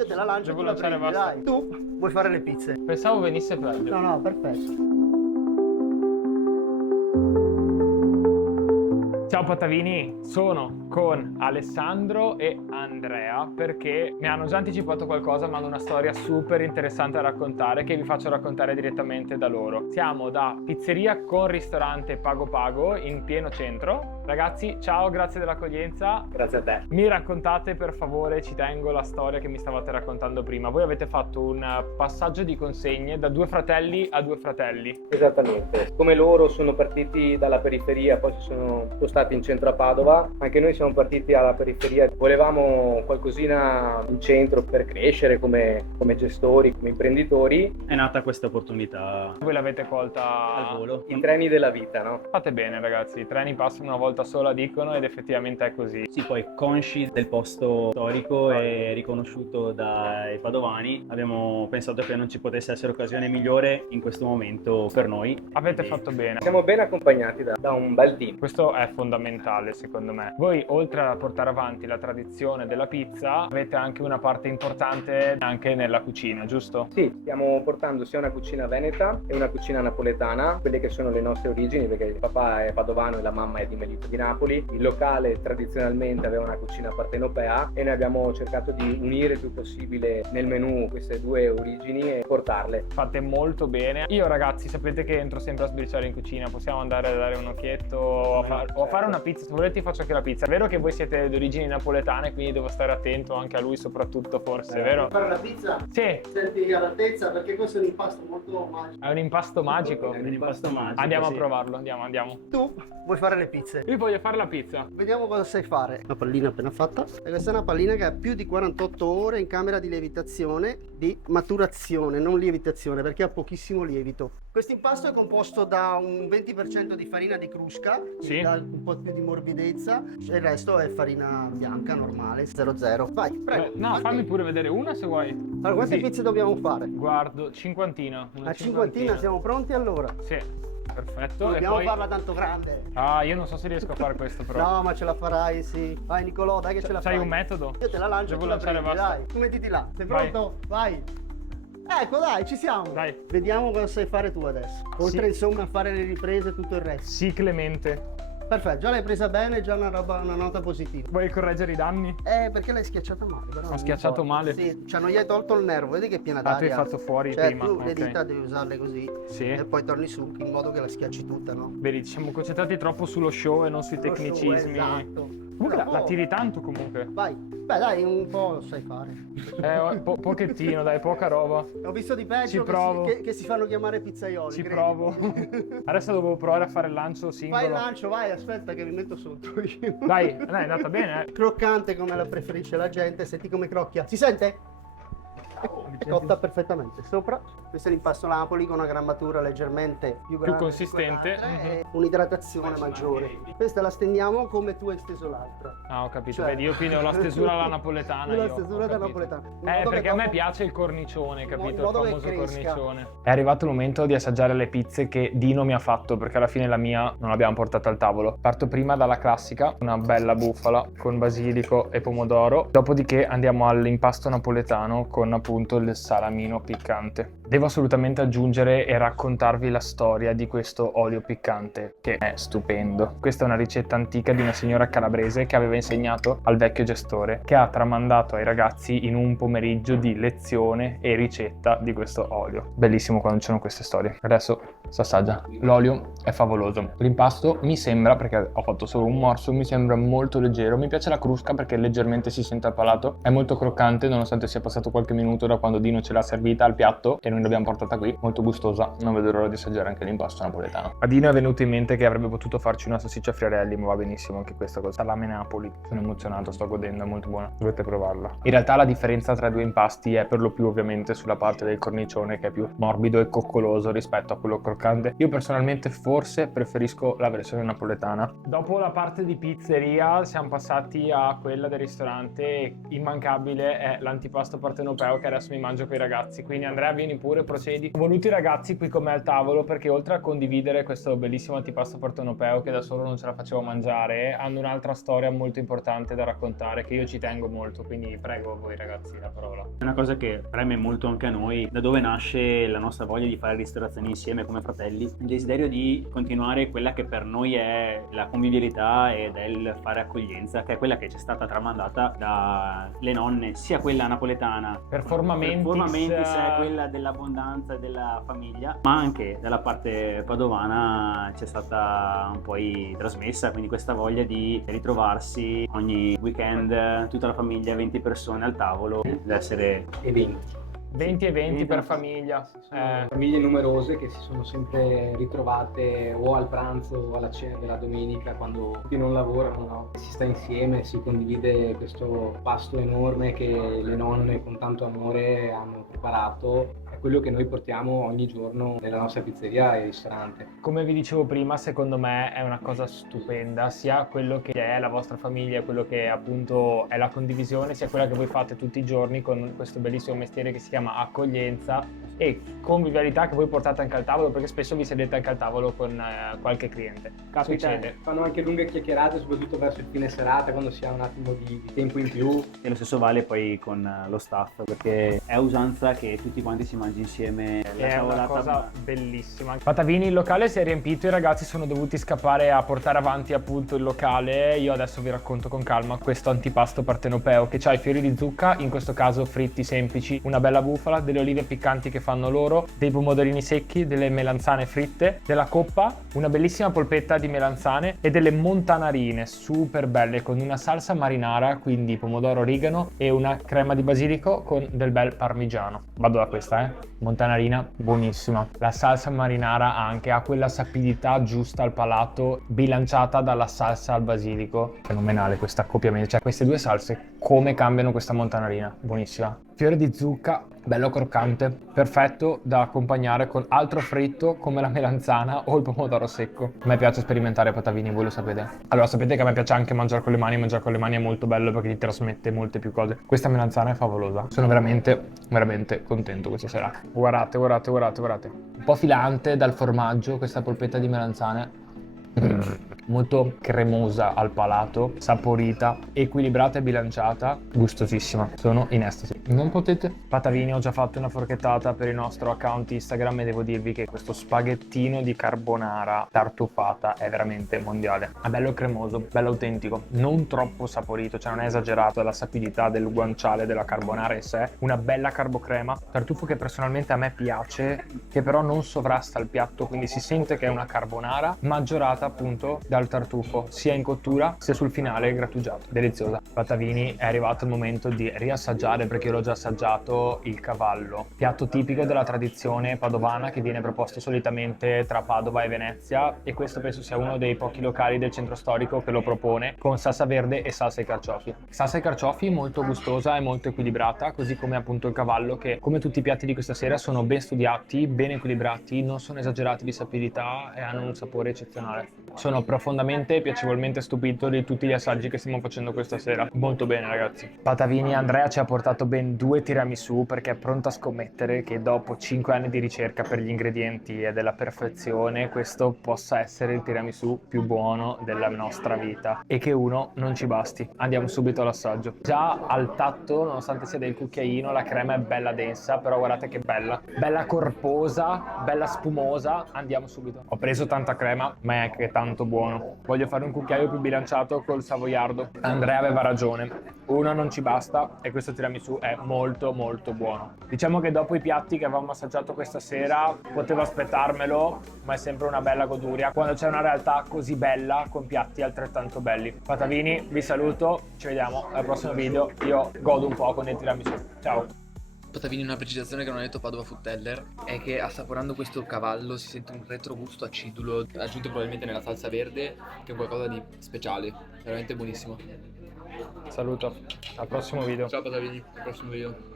Io te la lancio, Devo tu la lanciare, prendi, basta. dai. Tu vuoi fare le pizze? Pensavo venisse peggio. No, no, perfetto. Ciao Patavini, sono con Alessandro e Andrea perché mi hanno già anticipato qualcosa, ma hanno una storia super interessante da raccontare che vi faccio raccontare direttamente da loro. Siamo da pizzeria con ristorante Pago Pago in pieno centro. Ragazzi, ciao, grazie dell'accoglienza. Grazie a te. Mi raccontate per favore, ci tengo, la storia che mi stavate raccontando prima. Voi avete fatto un passaggio di consegne da 2 fratelli a 2 fratelli. Esattamente. Come loro sono partiti dalla periferia, poi si sono spostati in centro a Padova, anche noi siamo partiti alla periferia. Volevamo qualcosina in centro per crescere come gestori, come imprenditori. È nata questa opportunità Voi l'avete colta al volo. I treni della vita, no? Fate bene ragazzi, i treni passano una volta sola dicono ed effettivamente è così. Sì, poi consci del posto storico e riconosciuto dai padovani, abbiamo pensato che non ci potesse essere occasione migliore in questo momento per noi. Avete Quindi fatto bene. Siamo ben accompagnati da un bel team. Questo è fondamentale secondo me. Voi oltre a portare avanti la tradizione della pizza avete anche una parte importante anche nella cucina, giusto? Sì, stiamo portando sia una cucina veneta e una cucina napoletana, quelle che sono le nostre origini, perché il papà è padovano e la mamma è di Melito di Napoli. Il locale tradizionalmente aveva una cucina partenopea e noi abbiamo cercato di unire il più possibile nel menù queste due origini e portarle. Fate molto bene. Io ragazzi sapete che entro sempre a sbirciare in cucina, possiamo andare a dare un occhietto o a fare una pizza, se volete faccio anche la pizza. È vero che voi siete di origini napoletane, quindi devo stare attento anche a lui soprattutto forse, vero? Fare la pizza? Sì, Senti all'altezza, perché questo è un impasto molto magico. è un impasto magico. è un impasto magico. Andiamo sì. a provarlo, andiamo. Tu vuoi fare le pizze? Io voglio fare la pizza. Vediamo cosa sai fare. Una pallina appena fatta. E questa è una pallina che ha più di 48 ore in camera di lievitazione, di maturazione, non lievitazione, perché ha pochissimo lievito. Questo impasto è composto da un 20% di farina di crusca, Sì. dà un po' più di morbidezza, e il resto è farina bianca normale, 00. Vai, prego. No, fammi pure vedere una se vuoi. Allora, quante Così. pizze dobbiamo fare? Guardo, cinquantina. Una A cinquantina siamo pronti allora? Sì, perfetto. Non E dobbiamo poi... farla tanto grande. Ah, io non so se riesco a fare questo però. No, ma ce la farai, sì. Vai Nicolò, dai che ce la fai. C'hai un metodo? Io te la lancio, Devo tu la lanciare, prendi, basta. dai. Tu mettiti là. Sei Vai. pronto? Vai. Ecco, dai, ci siamo. Dai. Vediamo cosa sai fare tu adesso. Oltre Sì. insomma a fare le riprese e tutto il resto. Sì, Clemente. Perfetto, già l'hai presa bene, già una nota positiva. Vuoi correggere i danni? Perché l'hai schiacciata male, però. non schiacciato importa. male? Sì, cioè non gli hai tolto il nervo, vedi che è piena Ah, tu hai d'aria. fatto fuori Cioè prima. tu le Ok. dita devi usarle così. Sì. E poi torni su in modo che la schiacci tutta, no? Vedi, ci siamo concentrati troppo sullo show e non sui Lo show, tecnicismi. esatto. Comunque la Bravo. tiri tanto comunque. Vai. Beh dai, un po' lo sai fare. Pochettino, dai, poca roba. Ho visto di peggio Ci che provo. che si fanno chiamare pizzaioli. Ci credimi. provo. Adesso devo provare a fare il lancio singolo. Fai il lancio, vai, aspetta che mi metto sotto io. Dai, è andata bene, eh. Croccante come la preferisce la gente, senti come crocchia. Si sente? È cotta perfettamente sopra. Questo è l'impasto Napoli con una grammatura leggermente più grande di consistente. quell'altra e Mhm. un'idratazione maggiore. Questa la stendiamo come tu hai steso l'altra. Ah, ho capito. Cioè- Vedi, io quindi ho la stesura alla napoletana. Io la io, stesura ho da capito. napoletana. In modo Perché che a me dopo- piace il cornicione, in capito? Il modo che famoso cresca. cornicione. È arrivato il momento di assaggiare le pizze che Dino mi ha fatto, perché alla fine la mia non l'abbiamo portata al tavolo. Parto prima dalla classica, una bella bufala con basilico e pomodoro. Dopodiché andiamo all'impasto napoletano con appunto il salamino piccante. Devo assolutamente aggiungere e raccontarvi la storia di questo olio piccante, che è stupendo. Questa è una ricetta antica di una signora calabrese che aveva insegnato al vecchio gestore, che ha tramandato ai ragazzi in un pomeriggio di lezione e ricetta di questo olio. Bellissimo quando ci sono queste storie. Adesso si assaggia. L'olio è favoloso. L'impasto mi sembra, perché ho fatto solo un morso, mi sembra molto leggero. Mi piace la crusca perché leggermente si sente al palato. È molto croccante nonostante sia passato qualche minuto da quando Dino ce l'ha servita al piatto e noi l'abbiamo portata qui. Molto gustosa. Non vedo l'ora di assaggiare anche l'impasto napoletano. A Dino è venuto in mente che avrebbe potuto farci una salsiccia friarelli, ma va benissimo anche questa cosa. Salame Napoli. Sono emozionato, sto godendo, è molto buona. Dovete provarla. In realtà la differenza tra i due impasti è per lo più ovviamente sulla parte del cornicione, che è più morbido e coccoloso rispetto a quello croccante. Io personalmente forse preferisco la versione napoletana. Dopo la parte di pizzeria siamo passati a quella del ristorante. Immancabile è l'antipasto partenopeo, che è adesso mi mangio con i ragazzi. Quindi Andrea, vieni pure, procedi. Ho voluto i ragazzi qui con me al tavolo perché oltre a condividere questo bellissimo antipasto partenopeo che da solo non ce la facevo mangiare, hanno un'altra storia molto importante da raccontare che io ci tengo molto, quindi prego voi ragazzi la parola. È una cosa che preme molto anche a noi, da dove nasce la nostra voglia di fare ristorazione insieme come fratelli, il desiderio di continuare quella che per noi è la convivialità ed è il fare accoglienza, che è quella che ci è stata tramandata dalle nonne, sia quella napoletana Performa mentis, quella dell'abbondanza e della famiglia, ma anche dalla parte padovana ci è stata poi trasmessa, quindi questa voglia di ritrovarsi ogni weekend, tutta la famiglia, 20 persone al tavolo, ed essere eventi. 20 eventi per famiglia. Famiglie numerose che si sono sempre ritrovate o al pranzo o alla cena della domenica quando tutti non lavorano, no? Si sta insieme, si condivide questo pasto enorme che le nonne con tanto amore hanno preparato. È quello che noi portiamo ogni giorno nella nostra pizzeria e ristorante. Come vi dicevo prima, secondo me è una cosa stupenda, sia quello che è la vostra famiglia, quello che appunto è la condivisione, sia quella che voi fate tutti i giorni con questo bellissimo mestiere che si chiama accoglienza e convivialità che voi portate anche al tavolo, perché spesso vi sedete anche al tavolo con qualche cliente. Capita, Succede. fanno anche lunghe chiacchierate, soprattutto verso il fine serata, quando si ha un attimo di tempo in più. E lo stesso vale poi con lo staff, perché è usanza che tutti quanti si mangi insieme la È una tavolata. cosa bellissima. Patavini, il locale si è riempito, i ragazzi sono dovuti scappare a portare avanti appunto il locale. Io adesso vi racconto con calma questo antipasto partenopeo che ha i fiori di zucca, in questo caso fritti semplici, una bella bufala, delle olive piccanti che fanno loro, dei pomodorini secchi, delle melanzane fritte, della coppa, una bellissima polpetta di melanzane e delle montanarine super belle con una salsa marinara, quindi pomodoro, origano e una crema di basilico con del bel parmigiano. Vado da questa, montanarina buonissima. La salsa marinara anche ha quella sapidità giusta al palato, bilanciata dalla salsa al basilico. Fenomenale questo accoppiamento, cioè queste due salse come cambiano questa montanarina, buonissima. Fiore di zucca, bello croccante, perfetto da accompagnare con altro fritto come la melanzana o il pomodoro secco. A me piace sperimentare patavini, voi lo sapete. Allora sapete che a me piace anche mangiare con le mani è molto bello perché ti trasmette molte più cose. Questa melanzana è favolosa, sono veramente contento questa sera. Guardate. Un po' filante dal formaggio questa polpetta di melanzane. Molto cremosa al palato, saporita, equilibrata e bilanciata, gustosissima, sono in estasi. Non potete? Patavini, ho già fatto una forchettata per il nostro account Instagram e devo dirvi che questo spaghettino di carbonara tartufata è veramente mondiale. È bello cremoso, bello autentico, non troppo saporito, cioè non è esagerato la sapidità del guanciale della carbonara in sé. Una bella carbocrema, tartufo che personalmente a me piace, che però non sovrasta il piatto, quindi si sente che è una carbonara maggiorata appunto dal tartufo, sia in cottura sia sul finale grattugiato. Deliziosa. Patavini, è arrivato il momento di riassaggiare, perché io l'ho già assaggiato, il cavallo, piatto tipico della tradizione padovana che viene proposto solitamente tra Padova e Venezia, e questo penso sia uno dei pochi locali del centro storico che lo propone con salsa verde e salsa ai carciofi. Salsa ai carciofi molto gustosa e molto equilibrata, così come appunto il cavallo, che come tutti i piatti di questa sera sono ben studiati, ben equilibrati, non sono esagerati di sapidità e hanno un sapore eccezionale. Sono profondamente e piacevolmente stupito di tutti gli assaggi che stiamo facendo questa sera. Molto bene ragazzi. Patavini, Andrea ci ha portato ben 2 tiramisù perché è pronto a scommettere che dopo 5 anni di ricerca per gli ingredienti e della perfezione questo possa essere il tiramisù più buono della nostra vita e che uno non ci basti. Andiamo subito all'assaggio. Già al tatto, nonostante sia del cucchiaino, la crema è bella densa, però guardate che bella corposa, bella spumosa. Andiamo subito. Ho preso tanta crema, ma è anche tanto buono. Voglio fare un cucchiaio più bilanciato col savoiardo. Andrea aveva ragione, uno non ci basta e questo tiramisù è molto buono. Diciamo che dopo i piatti che avevamo assaggiato questa sera potevo aspettarmelo, ma è sempre una bella goduria quando c'è una realtà così bella con piatti altrettanto belli. Patavini, vi saluto, ci vediamo al prossimo video. Io godo un po' con il tiramisù. Ciao! Patavini, una precisazione che non ha detto Padova Food Teller è che assaporando questo cavallo si sente un retrogusto acidulo aggiunto probabilmente nella salsa verde, che è qualcosa di speciale, veramente buonissimo. Saluto, al prossimo video. Ciao Patavini, al prossimo video.